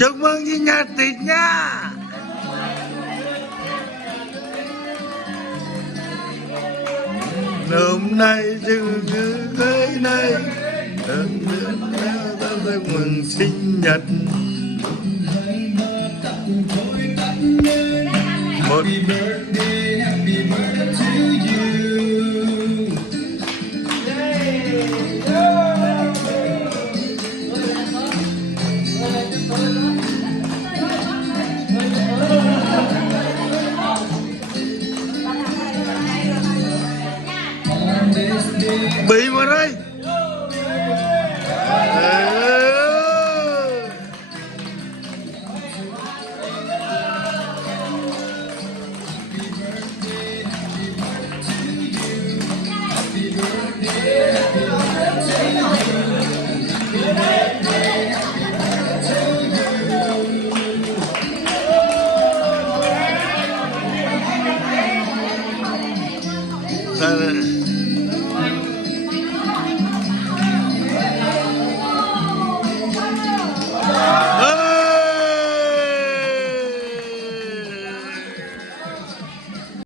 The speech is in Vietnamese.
chúc mừng sinh nhật Tịch nha. Hôm nay chừng tới đây ta mừng sinh nhật một bị mà đây